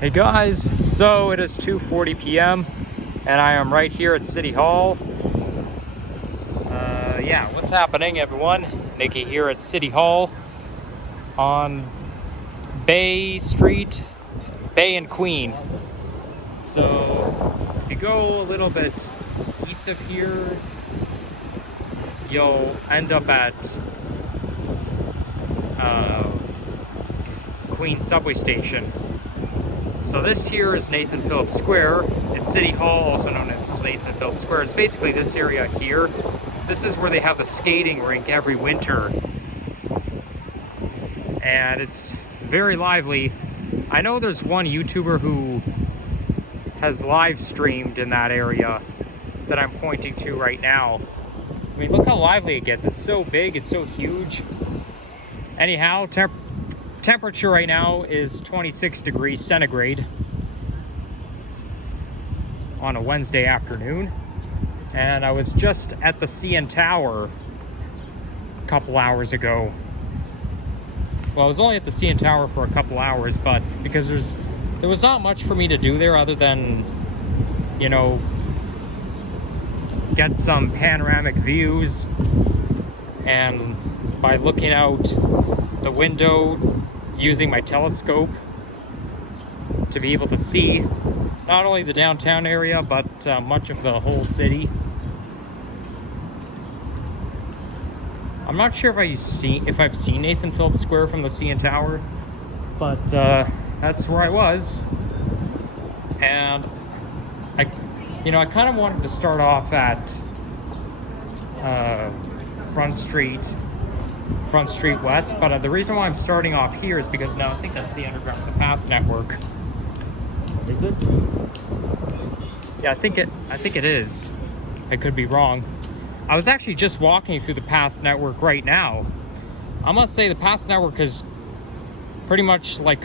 Hey guys, so it is 2:40 p.m. and I am right here at City Hall. Yeah, what's happening, everyone? Nikki here at City Hall on Bay Street, Bay and Queen. So if you go a little bit east of here, you'll end up at Queen subway station. So this here is Nathan Phillips Square. It's City Hall, also known as Nathan Phillips Square. It's basically this area here. This is where they have the skating rink every winter. And it's very lively. I know there's one YouTuber who has live streamed in that area that I'm pointing to right now. I mean, look how lively it gets. It's so big, it's so huge. Anyhow, temperature right now is 26 degrees centigrade on a Wednesday afternoon. And I was just at the CN Tower a couple hours ago. Well, I was only at the CN Tower for a couple hours, but because there was not much for me to do there other than, you know, get some panoramic views, and by looking out the window using my telescope to be able to see not only the downtown area but much of the whole city. I'm not sure if I've seen Nathan Phillips Square from the CN Tower, but that's where I was, and I kind of wanted to start off at Front Street West, but the reason why I'm starting off here is because now I think that's the underground, the Path Network. Is it? Yeah, I think it is. I could be wrong. I was actually just walking through the Path Network right now. I must say the Path Network is pretty much like,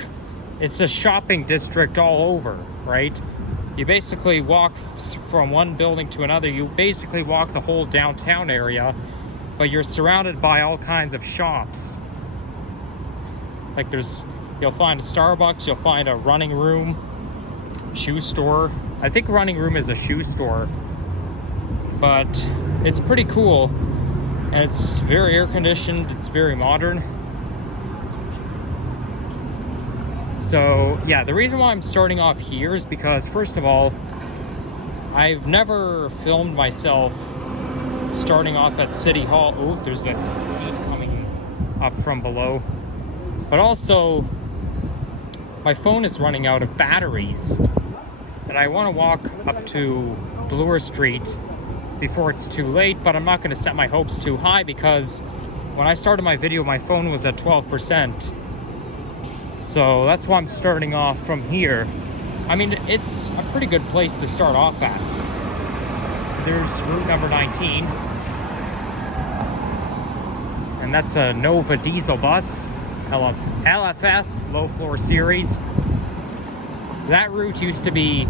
it's a shopping district all over, right? You basically walk from one building to another. You basically walk the whole downtown area, but you're surrounded by all kinds of shops. Like you'll find a Starbucks, you'll find a Running Room, shoe store. I think Running Room is a shoe store, but it's pretty cool, and it's very air conditioned, it's very modern. So yeah, the reason why I'm starting off here is because, first of all, I've never filmed myself starting off at City Hall. Oh, there's the heat coming up from below. But also, my phone is running out of batteries, and I want to walk up to Bloor Street before it's too late, but I'm not going to set my hopes too high because when I started my video, my phone was at 12%. So that's why I'm starting off from here. I mean, it's a pretty good place to start off at. There's route number 19. And that's a Nova diesel bus, LFS, low floor series. That route used to be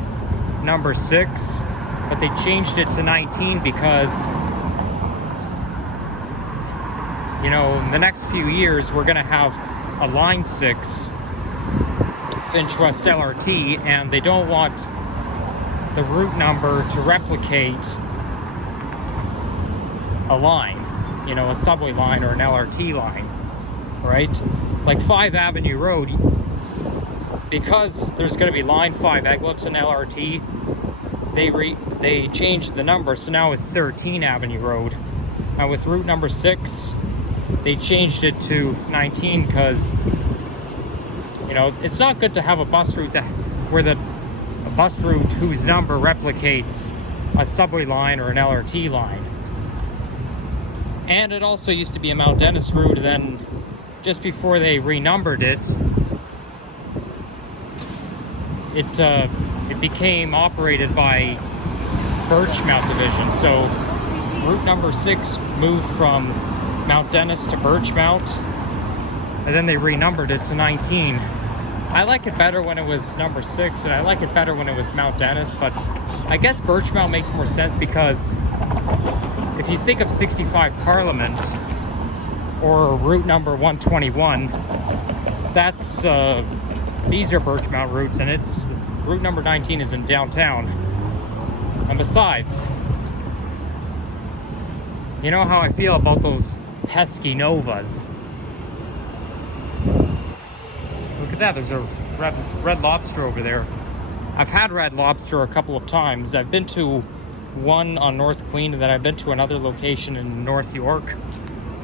number 6, but they changed it to 19 because, you know, in the next few years, we're gonna have a Line 6 Finch West LRT, and they don't want the route number to replicate a line, you know, a subway line or an LRT line, right? Like 5 Avenue Road, because there's going to be Line 5 Eglinton LRT, they changed the number, so now it's 13 Avenue Road. And with route number 6, they changed it to 19 because, you know, it's not good to have a bus route whose number replicates a subway line or an LRT line. And it also used to be a Mount Dennis route, and then just before they renumbered it, it became operated by Birchmount Division. So route number 6 moved from Mount Dennis to Birchmount, and then they renumbered it to 19. I like it better when it was number 6, and I like it better when it was Mount Dennis, but I guess Birchmount makes more sense because if you think of 65 Parliament or route number 121, that's These are Birchmount routes, and it's route number 19 is in downtown. And besides, you know how I feel about those pesky Novas. Look at that, there's a red Lobster over there. I've had Red Lobster a couple of times. I've been to one on North Queen, and then I've been to another location in North York.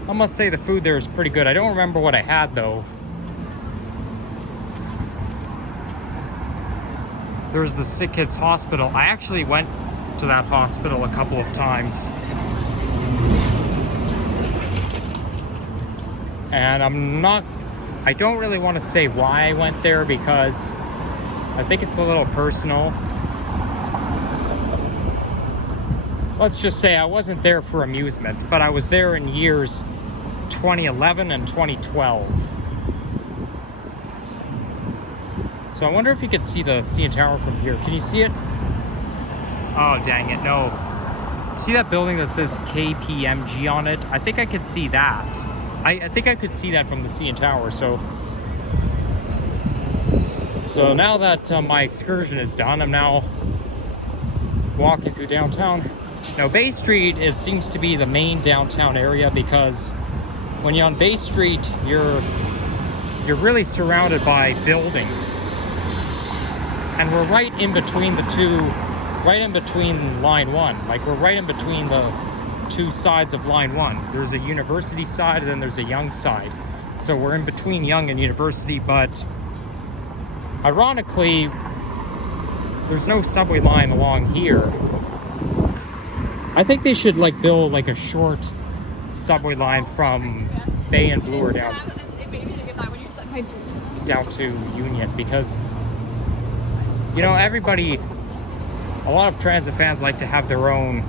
I must say the food there is pretty good. I don't remember what I had though. There's the Sick Kids Hospital. I actually went to that hospital a couple of times. And I don't really want to say why I went there because I think it's a little personal. Let's just say I wasn't there for amusement, but I was there in years 2011 and 2012. So I wonder if you could see the CN Tower from here. Can you see it? Oh, dang it, no. See that building that says KPMG on it? I think I could see that. I think I could see that from the CN Tower. So now that my excursion is done, I'm now walking through downtown. Now, Bay Street seems to be the main downtown area because when you're on Bay Street, you're really surrounded by buildings. And we're right in between the two, right in between Line 1. Like, we're right in between the two sides of Line 1. There's a University side and then there's a Yonge side. So we're in between Yonge and University, but ironically, there's no subway line along here. I think they should like build like a short subway line from Bay and Bloor down to Union, because you know, a lot of transit fans like to have their own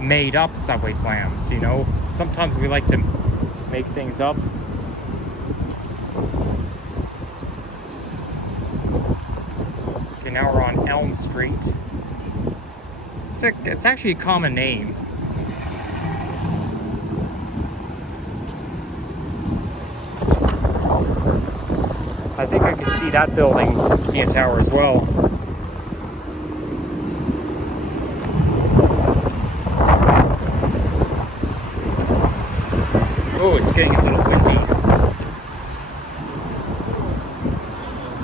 made up subway plans, you know. Sometimes we like to make things up. Okay, now we're on Elm Street. It's actually a common name. I think I could see that building from CN Tower as well. Oh, it's getting a little windy.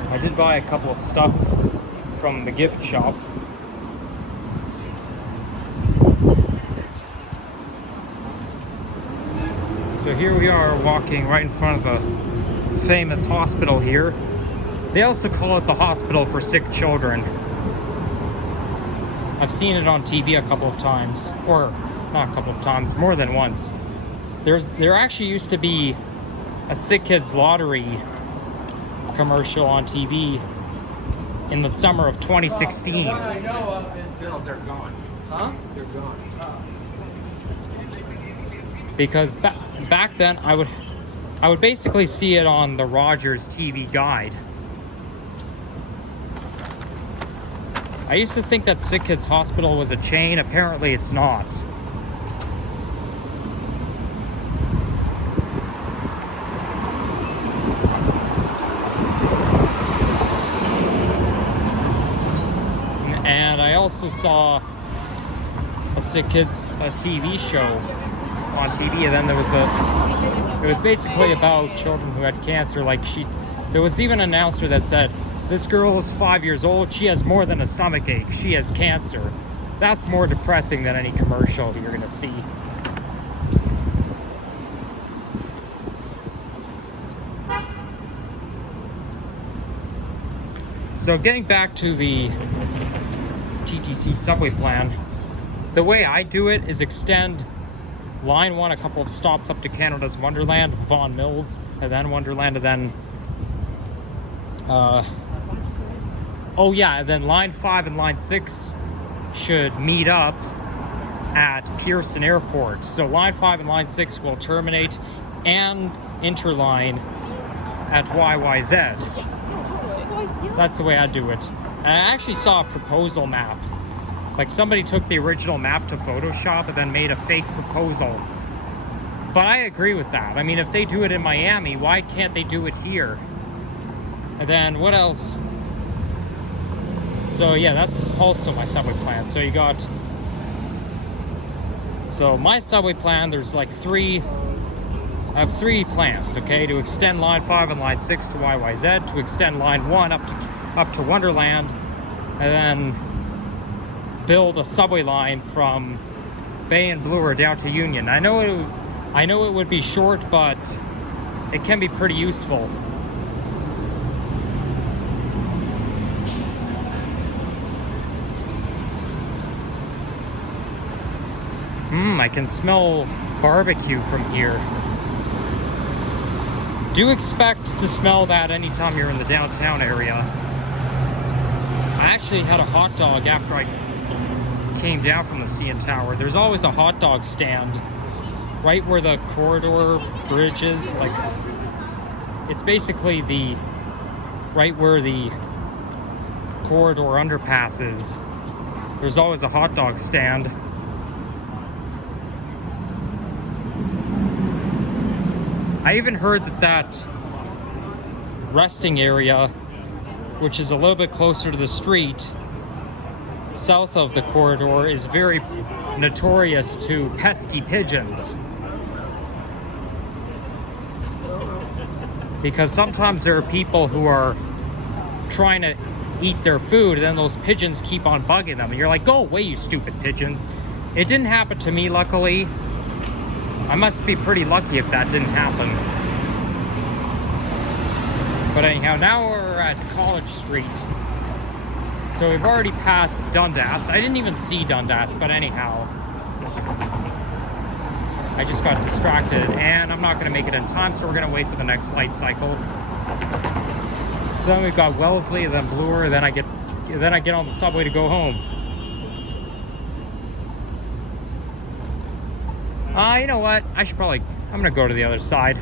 I did buy a couple of stuff from the gift shop. So here we are walking right in front of a famous hospital here. They also call it the Hospital for Sick Children. I've seen it on TV a couple of times, or not a couple of times, more than once. There actually used to be a Sick Kids Lottery commercial on TV in the summer of 2016. What I know of is they're gone. Huh? They're gone. Because back then I would basically see it on the Rogers TV Guide. I used to think that Sick Kids Hospital was a chain. Apparently it's not. And I also saw a Sick Kids TV show on TV, and then it was basically about children who had cancer. Like, there was even an announcer that said, "This girl is 5 years old, she has more than a stomach ache, she has cancer." That's more depressing than any commercial you're gonna see. So getting back to the TTC subway plan, the way I do it is extend Line 1 a couple of stops up to Canada's Wonderland, Vaughan Mills, and then Wonderland, and then and then Line 5 and Line 6 should meet up at Pearson Airport. So Line 5 and Line 6 will terminate and interline at YYZ. That's the way I do it. And I actually saw a proposal map. Like, somebody took the original map to Photoshop and then made a fake proposal. But I agree with that. I mean, if they do it in Miami, why can't they do it here? And then what else? So yeah, that's also my subway plan. So you got, so my subway plan, there's like I have three plans, okay? To extend line 5 and line 6 to YYZ, to extend line 1 up to Wonderland, and then build a subway line from Bay and Bloor down to Union. I know it would be short, but it can be pretty useful. I can smell barbecue from here. Do expect to smell that anytime you're in the downtown area. I actually had a hot dog after I came down from the CN Tower. There's always a hot dog stand right where the corridor bridge is. Like, it's basically right where the corridor underpass is. There's always a hot dog stand. I even heard that resting area, which is a little bit closer to the street, south of the corridor, is very notorious to pesky pigeons. Because sometimes there are people who are trying to eat their food, and then those pigeons keep on bugging them. And you're like, go away, you stupid pigeons. It didn't happen to me, luckily. I must be pretty lucky if that didn't happen. But anyhow, now we're at College Street. So we've already passed Dundas. I didn't even see Dundas, but anyhow. I just got distracted, and I'm not going to make it in time, so we're going to wait for the next light cycle. So then we've got Wellesley, then Bloor, then I get on the subway to go home. You know what? I'm going to go to the other side.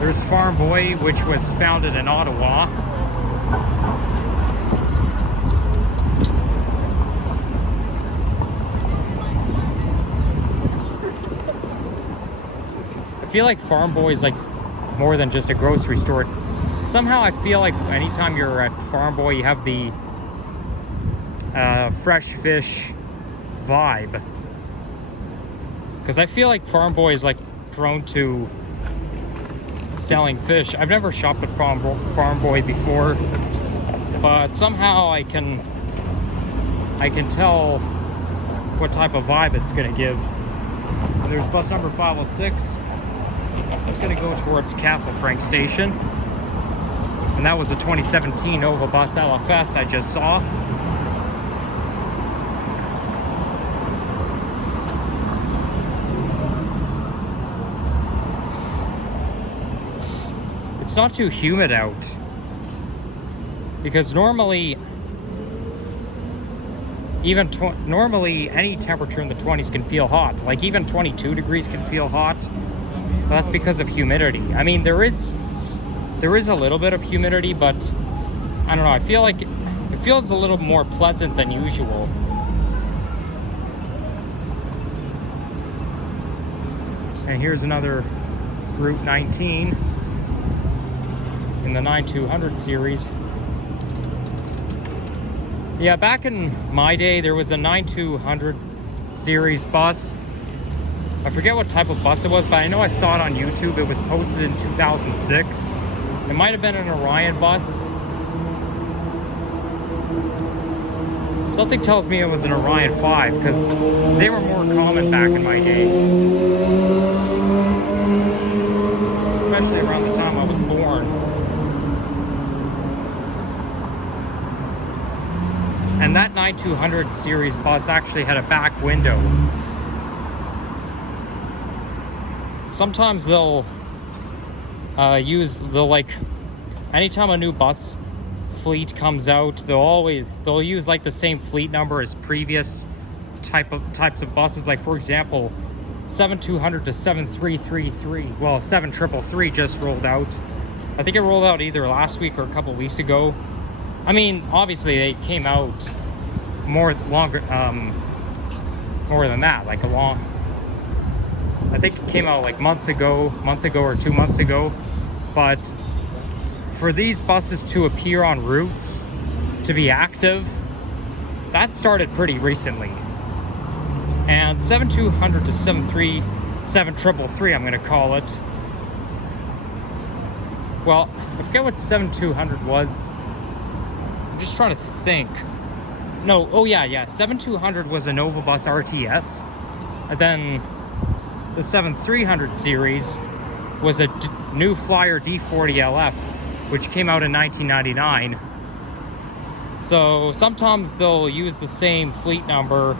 There's Farm Boy, which was founded in Ottawa. I feel like Farm Boy is like more than just a grocery store. Somehow I feel like anytime you're at Farm Boy, you have the fresh fish vibe, because I feel like Farm Boy is like prone to selling fish. I've never shopped at Farm Boy before, but somehow I can tell what type of vibe it's going to give. And there's bus number 506. It's going to go towards Castle Frank Station, and that was the 2017 Nova Bus LFS I just saw. It's not too humid out, because normally any temperature in the 20s can feel hot. Like even 22 degrees can feel hot. But that's because of humidity. I mean, there is a little bit of humidity, but I don't know. I feel like it feels a little more pleasant than usual. And here's another Route 19 in the 9200 series. Yeah, back in my day, there was a 9200 series bus. I forget what type of bus it was, but I know I saw it on YouTube. It was posted in 2006. It might have been an Orion bus. Something tells me it was an Orion 5, because they were more common back in my day. Especially around the time I was born. And that 9200 series bus actually had a back window. Sometimes they'll anytime a new bus fleet comes out, they'll use like the same fleet number as previous types of buses. Like, for example, 7200 to 7333. Well, 7333 just rolled out. I think it rolled out either last week or a couple weeks ago. I mean, obviously they came out more than that, like I think it came out like month ago or 2 months ago. But for these buses to appear on routes, to be active, that started pretty recently. And 7200 to 733, I'm gonna call it. Well, I forget what 7200 was. I'm just trying to think. No, oh yeah, 7200 was a Nova Bus RTS. And then the 7300 series was a New Flyer D40 LF, which came out in 1999. So sometimes they'll use the same fleet number